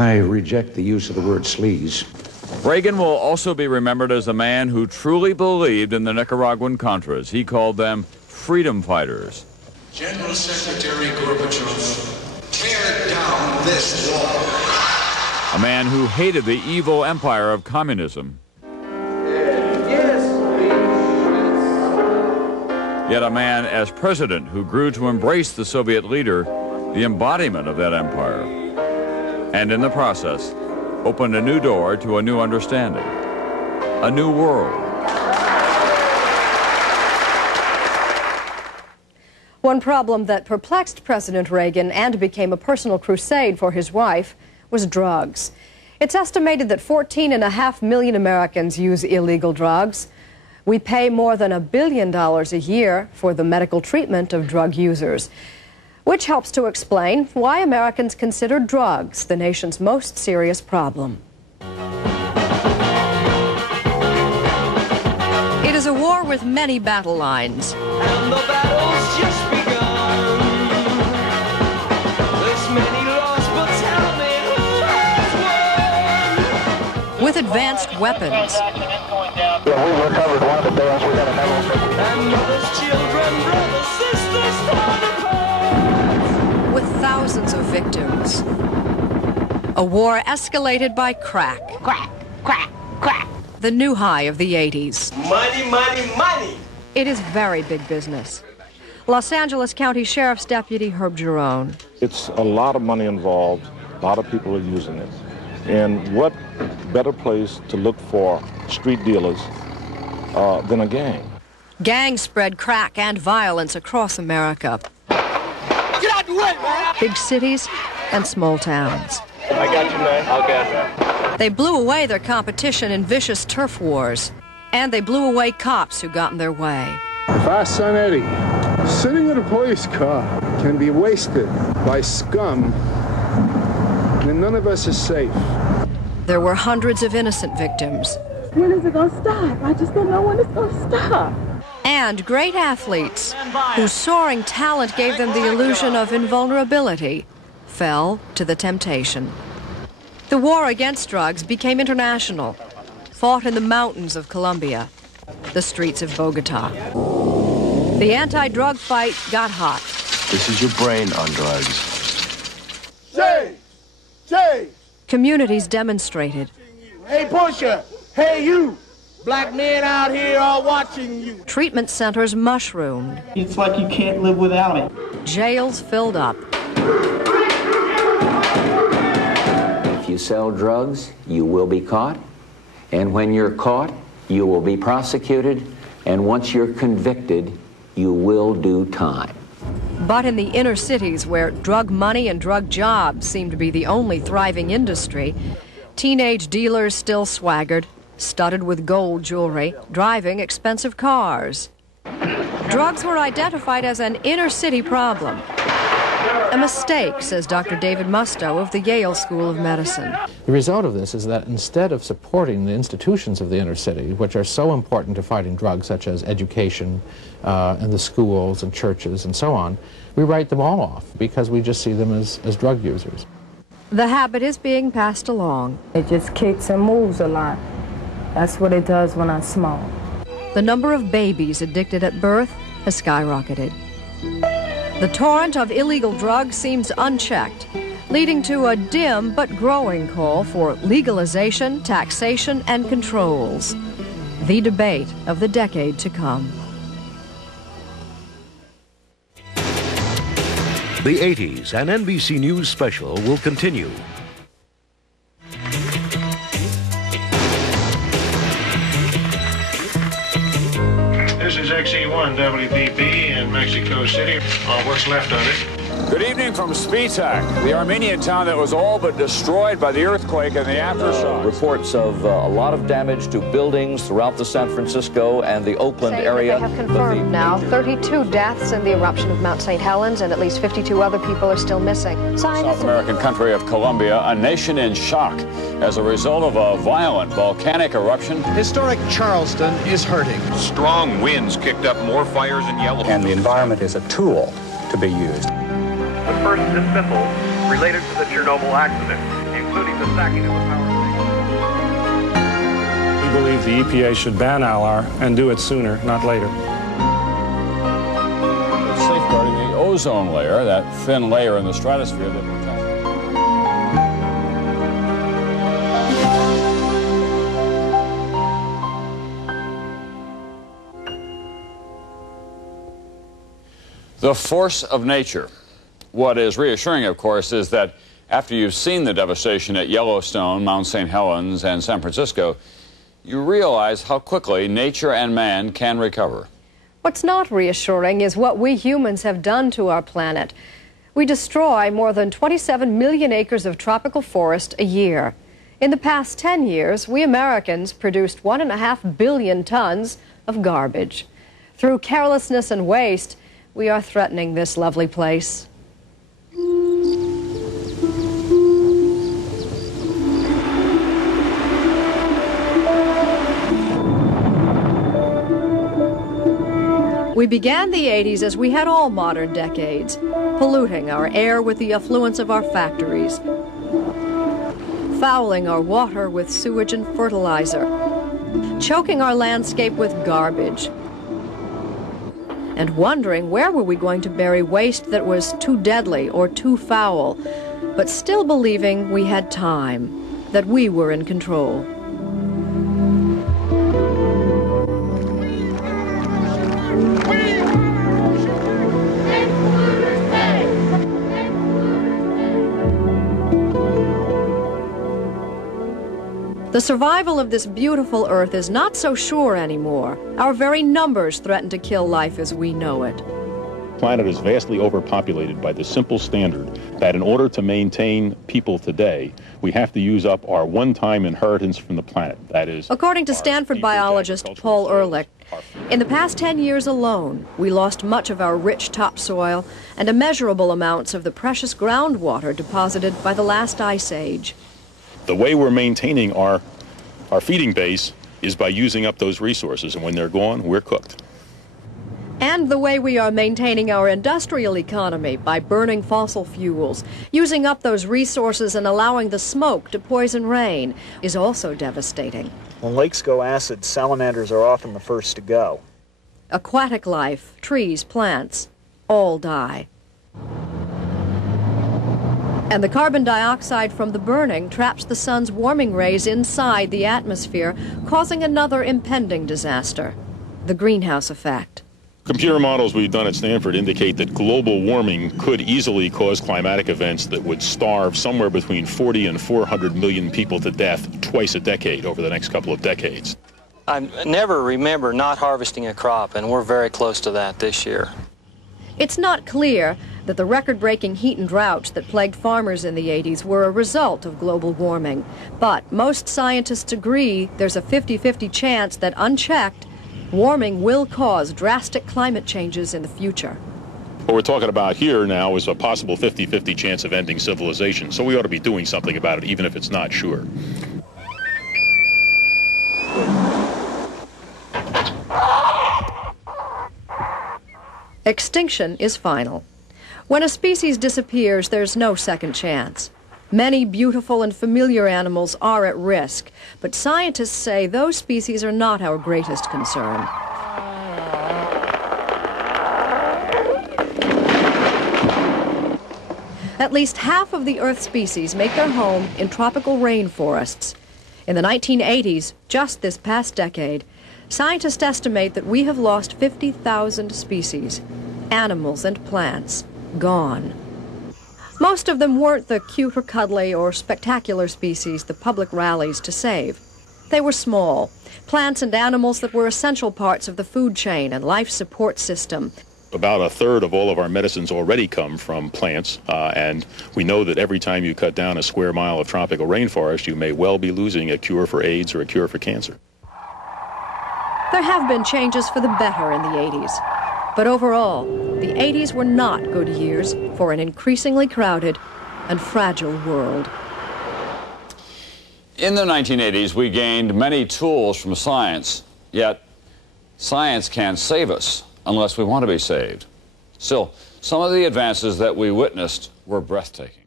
I reject the use of the word sleaze. Reagan will also be remembered as a man who truly believed in the Nicaraguan Contras. He called them freedom fighters. General Secretary Gorbachev, tear down this wall. A man who hated the evil empire of communism. Yet a man as president who grew to embrace the Soviet leader, the embodiment of that empire, and in the process opened a new door to a new understanding, a new world. One problem that perplexed President Reagan and became a personal crusade for his wife was drugs. It's estimated that 14.5 million Americans use illegal drugs. We pay more than $1 billion a year for the medical treatment of drug users, which helps to explain why Americans consider drugs the nation's most serious problem. It is a war with many battle lines. And the battle's just begun. There's many lost, but tell me who has won? With advanced weapons. Yeah, we recovered one of the barrels. We got another one. And mothers, children, brothers, sisters, torn apart. With thousands of victims. A war escalated by crack. Crack, crack, crack. The new high of the 80s. Money, money, money. It is very big business. Los Angeles County Sheriff's Deputy Herb Jerome. It's a lot of money involved. A lot of people are using it. And what better place to look for street dealers than a gang? Gangs spread crack and violence across America. Get out the way, man. Big cities and small towns. I got you, man. Okay. They blew away their competition in vicious turf wars. And they blew away cops who got in their way. If our son Eddie, sitting in a police car, can be wasted by scum, then none of us is safe. There were hundreds of innocent victims. When is it going to stop? I just don't know when it's going to stop. And great athletes whose soaring talent gave them the illusion of invulnerability fell to the temptation. The war against drugs became international, fought in the mountains of Colombia, the streets of Bogota. The anti-drug fight got hot. This is your brain on drugs. Jay! Communities demonstrated. Hey, Pusha! Hey, you! Black men out here are watching you. Treatment centers mushroomed. It's like you can't live without it. Jails filled up. If you sell drugs, you will be caught. And when you're caught, you will be prosecuted. And once you're convicted, you will do time. But in the inner cities, where drug money and drug jobs seemed to be the only thriving industry, teenage dealers still swaggered, studded with gold jewelry, driving expensive cars. Drugs were identified as an inner city problem. A mistake, says Dr. David Musto of the Yale School of Medicine. The result of this is that instead of supporting the institutions of the inner city, which are so important to fighting drugs, such as education and the schools and churches and so on, we write them all off because we just see them as drug users. The habit is being passed along. It just kicks and moves a lot. That's what it does when I smoke. The number of babies addicted at birth has skyrocketed. The torrent of illegal drugs seems unchecked, leading to a dim but growing call for legalization, taxation, and controls. The debate of the decade to come. The 80s, an NBC News special, will continue. This is XE1 WBB in Mexico City, what's left of it. Good evening from Spitak, the Armenian town that was all but destroyed by the earthquake and the aftershock. Reports of a lot of damage to buildings throughout the San Francisco and the Oakland area. They have confirmed now 32 deaths in the eruption of Mount St. Helens, and at least 52 other people are still missing. South American country of Colombia, a nation in shock as a result of a violent volcanic eruption. Historic Charleston is hurting. Strong winds kicked up more fires in Yellowstone. And the environment is a tool to be used. The first dismissal related to the Chernobyl accident, including the sacking of the power station. We believe the EPA should ban ALAR and do it sooner, not later. It's safeguarding the ozone layer, that thin layer in the stratosphere that protects. The force of nature. What is reassuring, of course, is that after you've seen the devastation at Yellowstone, Mount St. Helens, and San Francisco, you realize how quickly nature and man can recover. What's not reassuring is what we humans have done to our planet. We destroy more than 27 million acres of tropical forest a year. In the past 10 years, we Americans produced 1.5 billion tons of garbage. Through carelessness and waste, we are threatening this lovely place. We began the 80s as we had all modern decades, polluting our air with the effluents of our factories, fouling our water with sewage and fertilizer, choking our landscape with garbage, and wondering where were we going to bury waste that was too deadly or too foul, but still believing we had time, that we were in control. The survival of this beautiful Earth is not so sure anymore. Our very numbers threaten to kill life as we know it. The planet is vastly overpopulated by the simple standard that in order to maintain people today, we have to use up our one-time inheritance from the planet. That is, according to Stanford biologist Paul Ehrlich, in the past 10 years alone, we lost much of our rich topsoil and immeasurable amounts of the precious groundwater deposited by the last ice age. The way we're maintaining our feeding base is by using up those resources, and when they're gone, we're cooked. And the way we are maintaining our industrial economy by burning fossil fuels, using up those resources and allowing the smoke to poison rain, is also devastating. When lakes go acid, salamanders are often the first to go. Aquatic life, trees, plants, all die. And the carbon dioxide from the burning traps the sun's warming rays inside the atmosphere, causing another impending disaster, the greenhouse effect. Computer models we've done at Stanford indicate that global warming could easily cause climatic events that would starve somewhere between 40 and 400 million people to death twice a decade over the next couple of decades. I never remember not harvesting a crop, and we're very close to that this year. It's not clear that the record-breaking heat and droughts that plagued farmers in the 80s were a result of global warming. But most scientists agree there's a 50-50 chance that, unchecked, warming will cause drastic climate changes in the future. What we're talking about here now is a possible 50-50 chance of ending civilization, so we ought to be doing something about it, even if it's not sure. Extinction is final. When a species disappears, there's no second chance. Many beautiful and familiar animals are at risk, but scientists say those species are not our greatest concern. At least half of the Earth's species make their home in tropical rainforests. In the 1980s, just this past decade, scientists estimate that we have lost 50,000 species, animals and plants, gone. Most of them weren't the cute or cuddly or spectacular species the public rallies to save. They were small, plants and animals that were essential parts of the food chain and life support system. About a third of all of our medicines already come from plants, and we know that every time you cut down a square mile of tropical rainforest, you may well be losing a cure for AIDS or a cure for cancer. There have been changes for the better in the 80s. But overall, the 80s were not good years for an increasingly crowded and fragile world. In the 1980s, we gained many tools from science, yet science can't save us unless we want to be saved. Still, some of the advances that we witnessed were breathtaking.